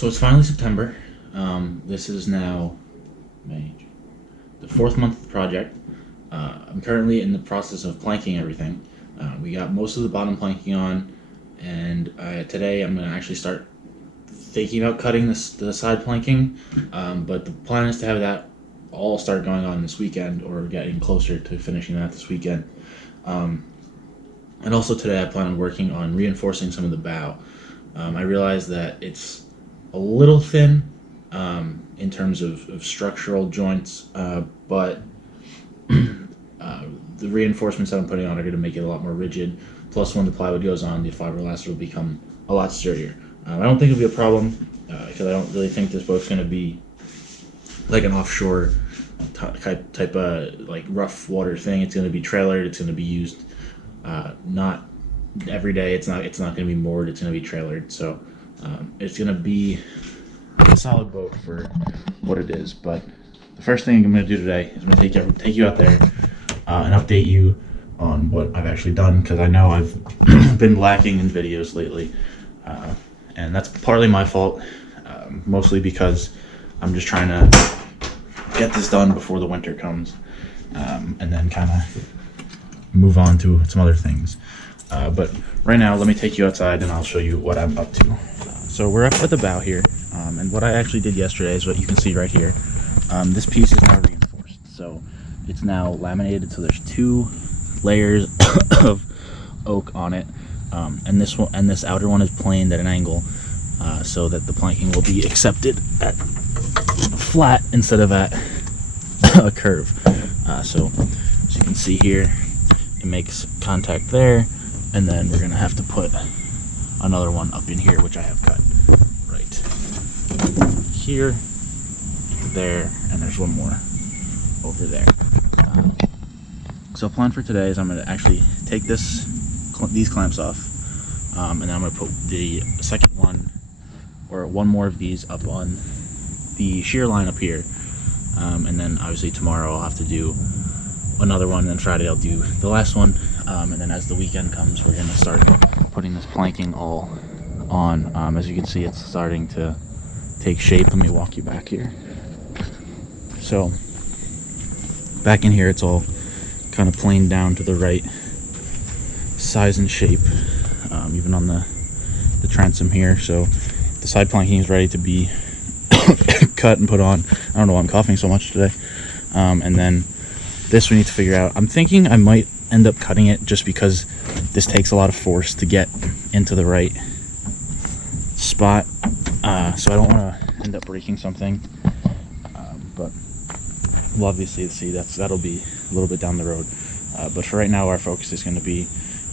So it's finally September. This is now May, the fourth month of the project. I'm currently in the process of planking everything. We got most of the bottom planking on, and today I'm going to actually start thinking about cutting the side planking. But the plan is to have that all start going on this weekend, or getting closer to finishing that this weekend. And also today I plan on working on reinforcing some of the bow. I realize that it's a little thin in terms of structural joints, but the reinforcements that I'm putting on are going to make it a lot more rigid. Plus, when the plywood goes on, the fiberglass will become a lot sturdier. I don't think it'll be a problem because I don't really think this boat's going to be like an offshore type of like rough water thing. It's going to be trailered. It's going to be used not every day. It's not going to be moored. It's going to be trailered. So it's going to be a solid boat for what it is. But the first thing I'm going to do today is I'm going to take you out there and update you on what I've actually done, because I know I've been lacking in videos lately, and that's partly my fault, mostly because I'm just trying to get this done before the winter comes, and then kind of move on to some other things. But right now, let me take you outside and I'll show you what I'm up to. So we're up at the bow here, and what I actually did yesterday is what you can see right here. This piece is now reinforced, so it's now laminated, so there's 2 layers of oak on it, and this outer one is planed at an angle, so that the planking will be accepted at flat instead of at a curve. So as you can see here, it makes contact there, and then we're gonna have to put another one up in here, which I have cut right here, there, and there's one more over there. So plan for today is I'm going to actually take these clamps off, and then I'm going to put the second one, or one more of these, up on the shear line up here, and then obviously tomorrow I'll have to do another one, and then Friday I'll do the last one, and then as the weekend comes, we're going to start putting this planking all on. As you can see, it's starting to take shape. Let me walk you back here. So back in here, it's all kind of planed down to the right size and shape, even on the transom here. So the side planking is ready to be cut and put on. I don't know why I'm coughing so much today. And then this we need to figure out. I'm thinking I might end up cutting it, just because this takes a lot of force to get into the right spot, so I don't want to end up breaking something, but we'll obviously see. That'll be a little bit down the road, but for right now our focus is going to be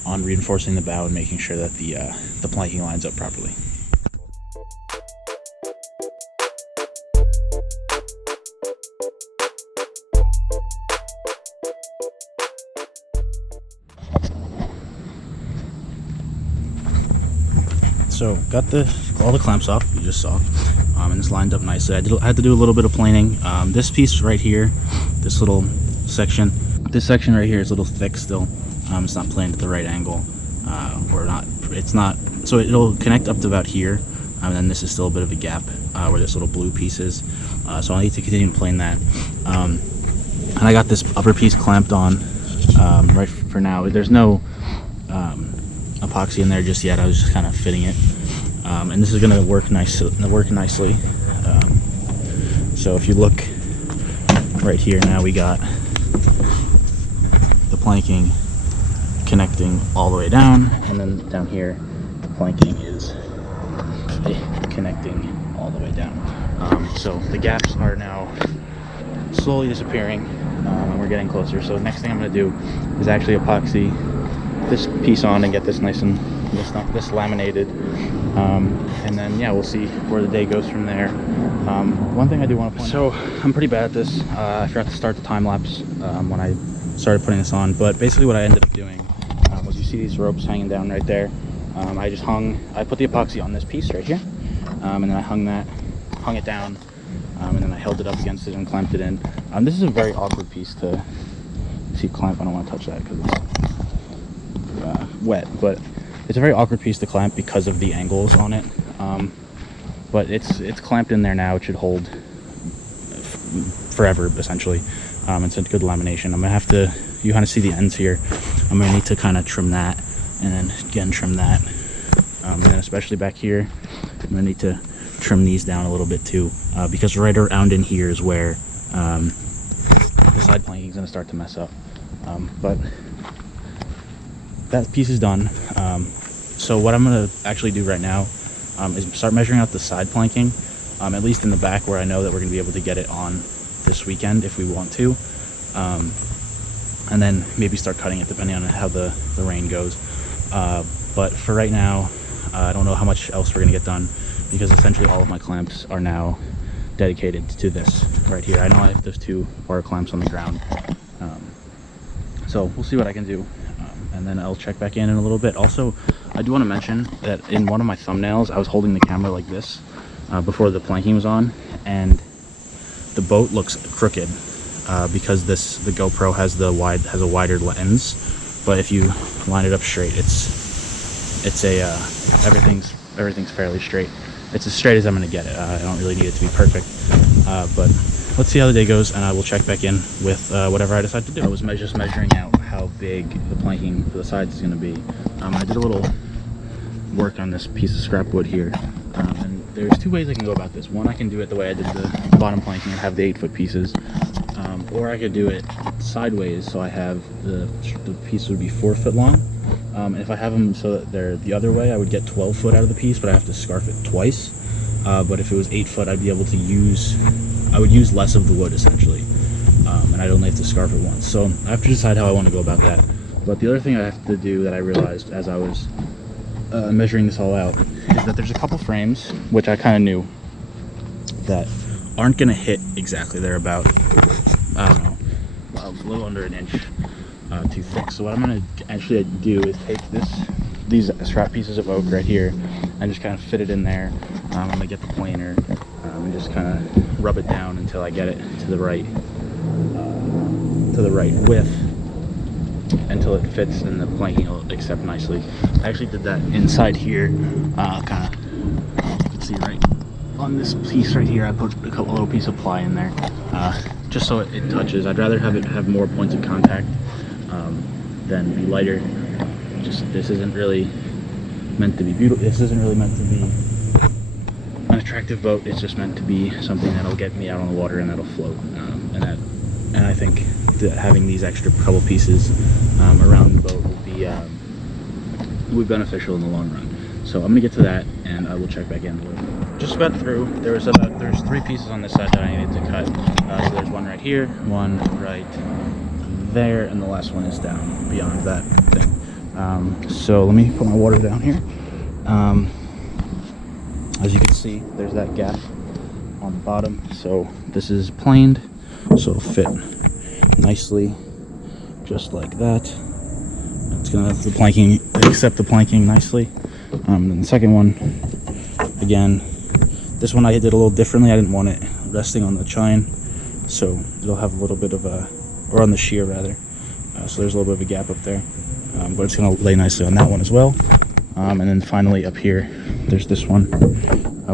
on reinforcing the bow and making sure that the planking lines up properly. So got all the clamps off, you just saw, and it's lined up nicely. I had to do a little bit of planing. This piece right here, this little section, right here is a little thick still. It's not planed at the right angle, or not. It's not. So it'll connect up to about here, and then this is still a bit of a gap where this little blue piece is. So I'll need to continue to plane that. And I got this upper piece clamped on right for now. There's no epoxy in there just yet. I was just kind of fitting it, and this is going to work nicely. So if you look right here, now we got the planking connecting all the way down, and then down here the planking is connecting all the way down. So the gaps are now slowly disappearing, and we're getting closer. So next thing I'm going to do is actually epoxy this piece on and get this nice and this laminated, and then yeah, we'll see where the day goes from there. One thing I do want to point out, so I'm pretty bad at this. I forgot to start the time lapse when I started putting this on, but basically what I ended up doing was, you see these ropes hanging down right there. I put the epoxy on this piece right here, and then I hung it down, and then I held it up against it and clamped it in. This is a very awkward piece to clamp. I don't want to touch that because it's wet, but it's a very awkward piece to clamp because of the angles on it. but it's clamped in there now. It should hold forever, essentially. It's a good lamination. I'm gonna have to, you kind of see the ends here, I'm gonna need to kind of trim that, and then again trim that, and then especially back here I'm gonna need to trim these down a little bit too, because right around in here is where the side planking is gonna start to mess up. But that piece is done. So what I'm gonna actually do right now is start measuring out the side planking, at least in the back, where I know that we're gonna be able to get it on this weekend if we want to, and then maybe start cutting it depending on how the rain goes. But for right now, I don't know how much else we're gonna get done, because essentially all of my clamps are now dedicated to this right here. I know I have those 2 bar clamps on the ground, so we'll see what I can do, and then I'll check back in a little bit. Also, I do want to mention that in one of my thumbnails I was holding the camera like this before the planking was on, and the boat looks crooked because the GoPro has a wider lens, but if you line it up straight, everything's fairly straight. It's as straight as I'm gonna get it. I don't really need it to be perfect, but let's see how the day goes, and I will check back in with whatever I decide to do. I was just measuring out how big the planking for the sides is gonna be. I did a little work on this piece of scrap wood here, and there's 2 ways I can go about this. One, I can do it the way I did the bottom planking and have the 8-foot pieces, or I could do it sideways, so I have the piece would be 4 foot long, and if I have them so that they're the other way, I would get 12 foot out of the piece, but I have to scarf it twice. But if it was 8 foot, I'd be able to use less of the wood essentially, and I'd only have to scarf it once. So I have to decide how I want to go about that. But the other thing I have to do that I realized as I was measuring this all out is that there's a couple frames, which I kind of knew, that aren't going to hit exactly. They're about, I don't know, a little under an inch too thick. So what I'm going to actually do is take these strap pieces of oak right here and just kind of fit it in there. I'm going to get the planer and just kind of rub it down until I get it to the right width, until it fits and the planking will accept nicely. I actually did that inside here, kind of, you can see right on this piece right here, I put a little piece of ply in there, just so it touches. I'd rather have it have more points of contact than be lighter. This isn't really meant to be beautiful. This isn't really meant to be an attractive boat. It's just meant to be something that'll get me out on the water and that'll float. And I think that having these extra couple pieces around the boat will be beneficial in the long run. So I'm gonna get to that, and I will check back in. Just about through. There's 3 pieces on this side that I needed to cut. So there's one right here, one right there, and the last one is down beyond that thing. So let me put my water down here. As you can see, there's that gap on the bottom. So this is planed, so it'll fit nicely, just like that. It's gonna have the planking, accept the planking nicely. Then the second one, again, this one I did a little differently. I didn't want it resting on the chine, so it'll have a little bit of a, or on the shear rather. So there's a little bit of a gap up there, but it's gonna lay nicely on that one as well. And then finally up here, there's this one,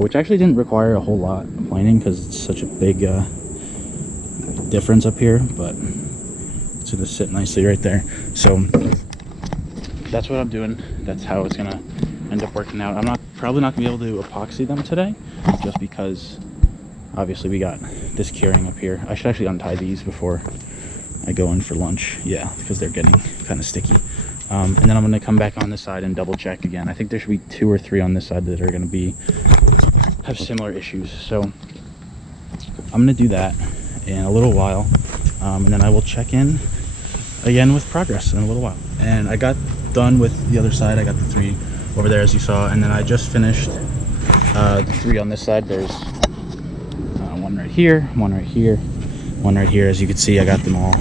which actually didn't require a whole lot of planing because it's such a big difference up here, but it's gonna sit nicely right there. So that's what I'm doing. That's how it's gonna end up working out. I'm probably not gonna be able to epoxy them today, just because obviously we got this curing up here. I should actually untie these before I go in for lunch. Yeah, because they're getting kind of sticky. And then I'm gonna come back on this side and double check again. I think there should be 2 or 3 on this side that are gonna have similar issues. So I'm gonna do that in a little while, and then I will check in again with progress in a little while. And I got done with the other side. I got the 3 over there, as you saw, and then I just finished the 3 on this side. There's one right here, one right here, one right here. As you can see, I got them all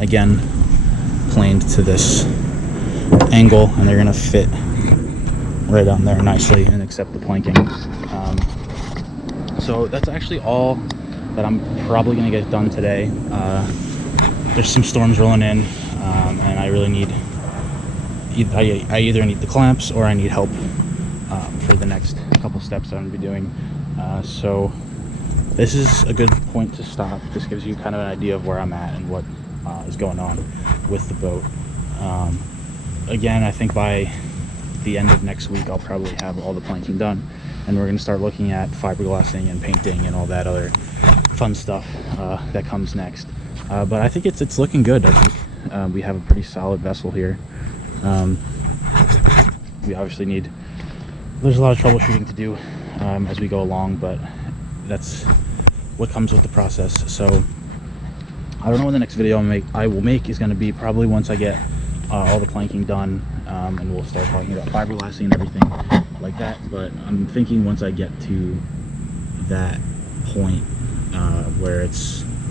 again planed to this angle, and they're gonna fit right on there nicely and accept the planking. So that's actually all that I'm probably gonna get done today. There's some storms rolling in, and I really need, I either need the clamps or I need help for the next couple steps that I'm going to be doing. So this is a good point to stop. This gives you kind of an idea of where I'm at and what is going on with the boat. Again, I think by the end of next week I'll probably have all the planking done, and we're going to start looking at fiberglassing and painting and all that other fun stuff that comes next. But I think it's looking good. I think we have a pretty solid vessel here. We obviously there's a lot of troubleshooting to do as we go along, but that's what comes with the process. So I don't know when the next video I will make is going to be. Probably once I get all the planking done, and we'll start talking about fiberglassing and everything like that. But I'm thinking once I get to that point where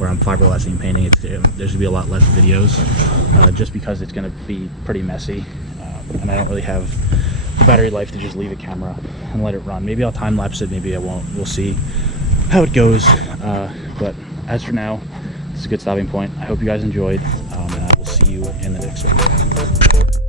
I'm fiberglassing and painting, there's going to be a lot less videos, just because it's going to be pretty messy, and I don't really have the battery life to just leave a camera and let it run. Maybe I'll time lapse it, maybe I won't. We'll see how it goes. But as for now, this is a good stopping point. I hope you guys enjoyed, and I will see you in the next one.